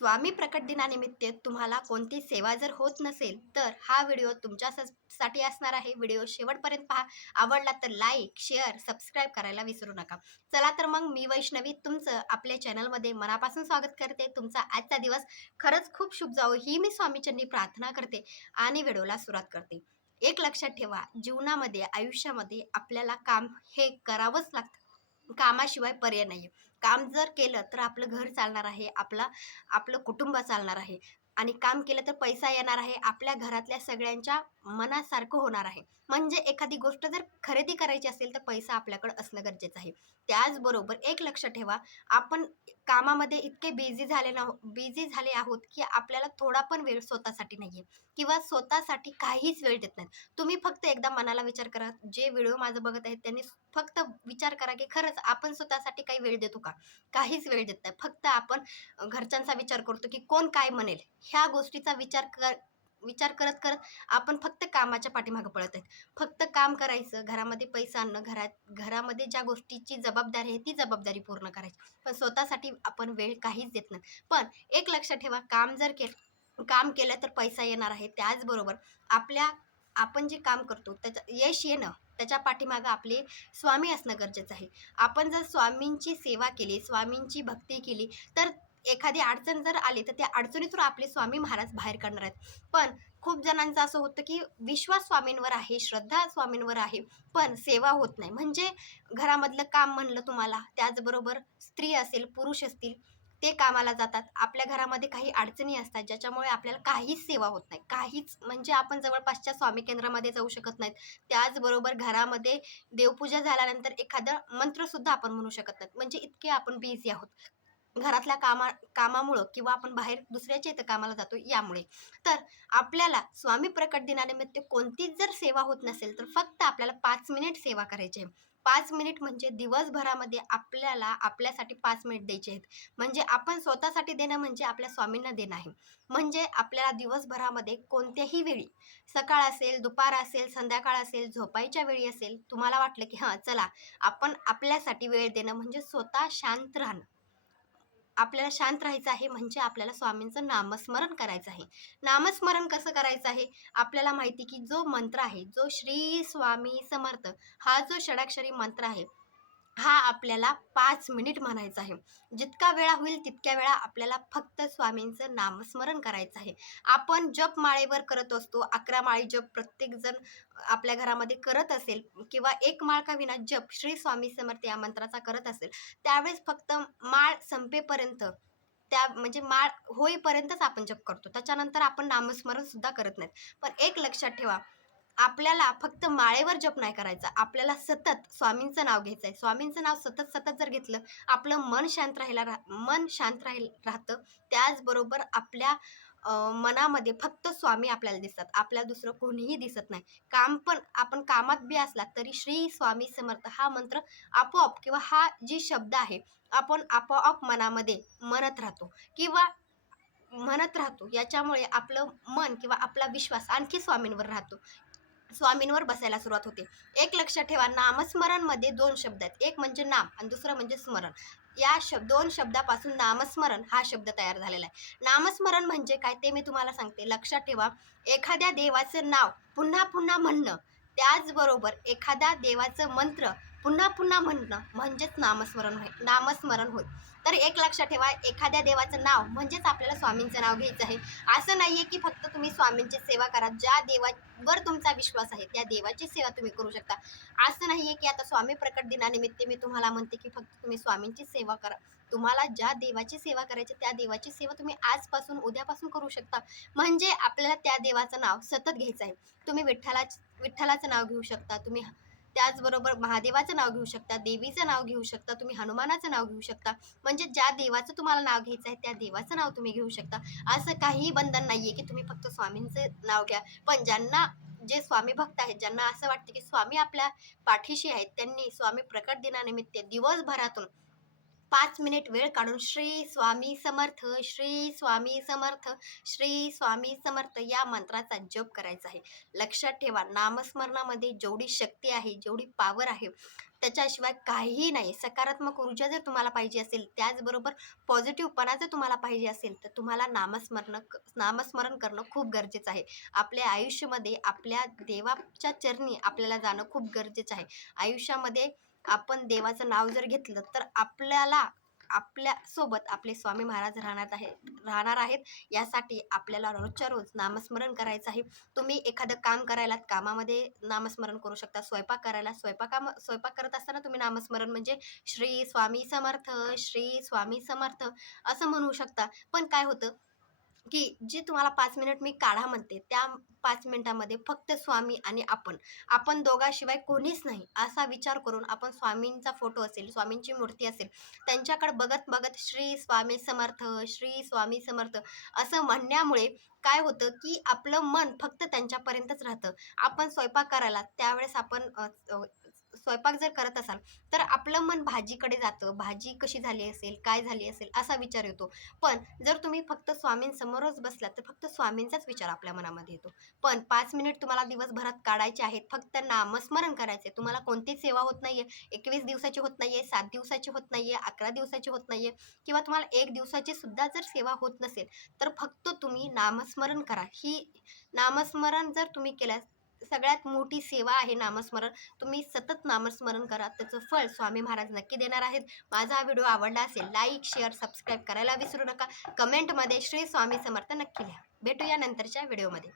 स्वामी प्रकट दिनानिमित्त तुम्हाला कोणती सेवा जर होत नसेल, तर हा व्हिडिओ तुमच्यासाठी असणार आहे. व्हिडिओ शेवटपर्यंत पहा. आवडला तर लाईक, शेअर, सबस्क्राईब करायला विसरू नका. चला तर मग मी वैष्णवी तुमचं आपल्या चॅनलमध्ये मनापासून स्वागत करते. तुमचा आजचा दिवस खरंच खूप शुभ जावो ही मी स्वामीचरणी प्रार्थना करते आणि व्हिडिओला सुरुवात करते. एक लक्षात ठेवा, जीवनामध्ये, आयुष्यामध्ये आपल्याला काम हे करावंच लागतं. कामाशिवाय पर्याय नाहीये. काम जर केलं तर आपलं घर चालणार आहे, आपलं कुटुंब चालणार आहे आणि काम केलं तर पैसा येणार आहे. आपल्या घरातल्या सगळ्यांच्या मनासारखं होणार आहे. म्हणजे एखादी गोष्ट जर खरेदी करायची असेल तर पैसा आपल्याकडे असणं गरजेचं आहे. त्याचबरोबर एक लक्षात ठेवा, आपण कामामध्ये इतके बिझी झाले आहोत, की आपल्याला थोडा पण वेळ स्वतःसाठी नाहीये किंवा स्वतःसाठी काहीच वेळ देत नाहीत. तुम्ही फक्त एकदा मनाला विचार करा, जे व्हिडिओ माझं बघत आहेत त्यांनी फक्त विचार करा, की खरंच आपण स्वतःसाठी काही वेळ देतो का? काहीच वेळ देत नाही. फक्त आपण घरच्यांचा विचार करतो, की कोण काय म्हणेल? ह्या गोष्टीचा विचार करत करत आपण फक्त कामाच्या पाठीमागे पळत आहेत. फक्त काम करायचं, घरामध्ये पैसा आणणं, घरामध्ये ज्या गोष्टीची जबाबदारी आहे ती जबाबदारी पूर्ण करायची. पण स्वतःसाठी आपण वेळ काहीच देत नाही. पण एक लक्षात ठेवा, काम केलं तर पैसा येणार आहे. त्याचबरोबर आपण जे काम करतो त्याचं यश येणं, त्याच्या पाठीमागे आपले स्वामी असणं गरजेचं आहे. आपण जर स्वामींची सेवा केली, स्वामींची भक्ती केली, तर एखादी अडचण जर आली, तर त्या अडचणीतून आपले स्वामी महाराज बाहेर काढणार आहेत. पण खूप जणांचं असं होतं, की विश्वास स्वामींवर आहे, श्रद्धा स्वामींवर आहे, पण सेवा होत नाही. म्हणजे घरामधलं काम म्हणलं तुम्हाला, त्याचबरोबर स्त्री असेल, पुरुष असतील, ते कामाला जातात. आपल्या घरामध्ये काही अडचणी असतात, ज्याच्यामुळे आपल्याला काहीच सेवा होत नाही. काहीच म्हणजे आपण जवळपासच्या स्वामी केंद्रामध्ये जाऊ शकत नाहीत. त्याचबरोबर घरामध्ये देवपूजा झाल्यानंतर एखादं मंत्रसुद्धा आपण म्हणू शकत नाहीत. म्हणजे इतके आपण बिझी आहोत. घरातल्या कामामुळं किंवा आपण बाहेर दुसऱ्याच्या इथं कामाला जातो यामुळे. तर आपल्याला स्वामी प्रकट दिनानिमित्त कोणतीच जर सेवा होत नसेल, तर फक्त आपल्याला 5 मिनिट सेवा करायची आहे. 5 मिनिट म्हणजे दिवसभरामध्ये आपल्याला आपल्यासाठी 5 मिनिट द्यायचे आहेत. म्हणजे आपण स्वतःसाठी देणं म्हणजे आपल्या स्वामींना देणं आहे. म्हणजे आपल्याला दिवसभरामध्ये कोणत्याही वेळी, सकाळ असेल, दुपार असेल, संध्याकाळ असेल, झोपायच्या वेळी असेल, तुम्हाला वाटलं की हां, चला आपण आपल्यासाठी वेळ देणं म्हणजे स्वतः शांत राहणं. आपल्याला शांत राहायचं आहे म्हणजे आपल्याला स्वामींचं नामस्मरण करायचं आहे. नामस्मरण कसं करायचं आहे? आपल्याला माहिती की जो मंत्र आहे, जो श्री स्वामी समर्थ हा जो षडाक्षरी मंत्र आहे, हा आपल्याला 5 मिनिट म्हणायचा आहे. जितका वेळा होईल तितक्या वेळा आपल्याला फक्त स्वामींचं नामस्मरण करायचं आहे. आपण जपमाळेवर करत असतो. 11 माळी जप प्रत्येकजण आपल्या घरामध्ये करत असेल किंवा एक माळ का होईना जप श्री स्वामी समर्थ या मंत्राचा करत असेल, त्यावेळेस फक्त माळ संपेपर्यंत म्हणजे माळ होईपर्यंतच आपण जप करतो. त्याच्यानंतर आपण नामस्मरण सुद्धा करत नाहीत. पण एक लक्षात ठेवा, आपल्याला फक्त माळेवर जप नाही करायचा. आपल्याला सतत स्वामींचं नाव घ्यायचं आहे. स्वामींचं नाव सतत, सतत जर घेतलं, आपलं मन शांत राहतं. त्याचबरोबर आपल्या मनामध्ये फक्त स्वामी आपल्याला दिसतात. आपल्याला दुसरं कोणीही दिसत नाही. आपण कामात बी असला तरी श्री स्वामी समर्थ हा मंत्र आपोआप किंवा हा जी शब्द आहे, आपण आपोआप मनामध्ये म्हणत राहतो. याच्यामुळे आपलं मन किंवा आपला विश्वास आणखी स्वामींवर राहतो. स्वामींवर बसायला सुरुवात होते. एक लक्षात ठेवा, नामस्मरणमध्ये 2 शब्द आहेत. एक म्हणजे नाम आणि दुसरं म्हणजे स्मरण. या 2 शब्दापासून नामस्मरण हा शब्द तयार झालेला आहे. नामस्मरण म्हणजे काय ते मी तुम्हाला सांगते. लक्षात ठेवा, एखाद्या देवाचं नाव पुन्हा पुन्हा म्हणणं, त्याचबरोबर एखाद्या देवाचं मंत्र पुन्हा पुन्हा म्हणणं म्हणजेच नामस्मरण होय. तर एक लक्षात ठेवा, एखाद्या देवाचं नाव म्हणजेच आपल्याला स्वामींचं नाव घ्यायचं आहे. असं नाहीये की फक्त तुम्ही स्वामींची सेवा करा. ज्या देवावर तुमचा विश्वास आहे त्या देवाची सेवा तुम्ही करू शकता. असं नाहीये की आता स्वामी प्रकट दिनानिमित्त मी तुम्हाला म्हणते की फक्त तुम्ही स्वामींची सेवा करा. तुम्हाला ज्या देवाची सेवा करायची त्या देवाची सेवा तुम्ही आजपासून, उद्यापासून करू शकता. म्हणजे आपल्याला त्या देवाचं नाव सतत घ्यायचं आहे. तुम्ही विठ्ठलाचं नाव घेऊ शकता. तुम्ही त्याचबरोबर महादेवाचं नाव घेऊ शकता, देवीचं नाव घेऊ शकता, तुम्ही हनुमानाचं नाव घेऊ शकता. म्हणजे ज्या देवाचं तुम्हाला नाव घ्यायचं आहे त्या देवाचं नाव तुम्ही घेऊ शकता. असं काहीही बंधन नाहीये की तुम्ही फक्त स्वामींचं नाव घ्या. पण जे स्वामी भक्त आहेत, ज्यांना असं वाटतं की स्वामी आपल्या पाठीशी आहेत, त्यांनी स्वामी प्रकट दिनानिमित्त दिवसभरातून 5 मिनिट वेळ काढून श्री स्वामी समर्थ, श्री स्वामी समर्थ, श्री स्वामी समर्थ या मंत्राचा जप करायचा आहे. लक्षात ठेवा, नामस्मरणामध्ये जेवढी शक्ती आहे, जेवढी पॉवर आहे, त्याच्याशिवाय काहीही नाही. सकारात्मक ऊर्जा जर तुम्हाला पाहिजे असेल, त्याचबरोबर पॉझिटिव्हपणा जर तुम्हाला पाहिजे असेल, तर तुम्हाला नामस्मरण करणं खूप गरजेचं आहे. आपल्या आयुष्यामध्ये आपल्या देवाच्या चरणी आपल्याला जाणं खूप गरजेचं आहे. आयुष्यामध्ये आपण देवाचं नाव जर घेतलं तर आपल्याला आपल्या सोबत आपले स्वामी महाराज राहणार आहेत. यासाठी आपल्याला रोजच्या रोज नामस्मरण करायचं आहे. तुम्ही एखादं काम करायलात, कामामध्ये नामस्मरण करू शकता. स्वयंपाक करत असताना तुम्ही नामस्मरण म्हणजे श्री स्वामी समर्थ, श्री स्वामी समर्थ असं म्हणू शकता. पण काय होतं की जे तुम्हाला 5 मिनिट मी काढा म्हणते, त्या 5 मिनिटामध्ये फक्त स्वामी आणि आपण दोघांशिवाय कोणीच नाही असा विचार करून आपण स्वामींचा फोटो असेल, स्वामींची मूर्ती असेल, त्यांच्याकडे बघत बघत श्री स्वामी समर्थ, श्री स्वामी समर्थ असं म्हणण्यामुळे काय होतं की आपलं मन फक्त त्यांच्यापर्यंतच राहतं. आपण स्वयंपाक करायला त्यावेळेस आपण स्वयंपाक जर करत असाल तर आपलं मन भाजीकडे जातं. भाजी कशी झाली असेल, काय झाली असेल असा विचार येतो. पण जर तुम्ही फक्त स्वामींसमोरच बसलात तर फक्त स्वामींचाच विचार आपल्या मनामध्ये येतो. पण 5 मिनिट तुम्हाला दिवसभरात काढायचे आहेत. फक्त नामस्मरण करायचे. तुम्हाला कोणतीच सेवा होत नाहीये. 21 दिवसाची होत नाहीये, 7 दिवसाची होत नाहीये, 11 दिवसाची होत नाहीये किंवा तुम्हाला 1 दिवसाची सुद्धा जर सेवा होत नसेल, तर फक्त तुम्ही नामस्मरण करा. ही नामस्मरण जर तुम्ही केल्यास सगळ्यात मोठी सेवा आहे नामस्मरण. तुम्ही सतत नामस्मरण करा. त्याचं फळ स्वामी महाराज नक्की देणार आहेत. माझा हा व्हिडिओ आवडला असेल, लाईक, शेअर, सबस्क्राईब करायला विसरू नका. कमेंटमध्ये श्री स्वामी समर्थ नक्की लिहा. भेटूया नंतरच्या व्हिडिओमध्ये.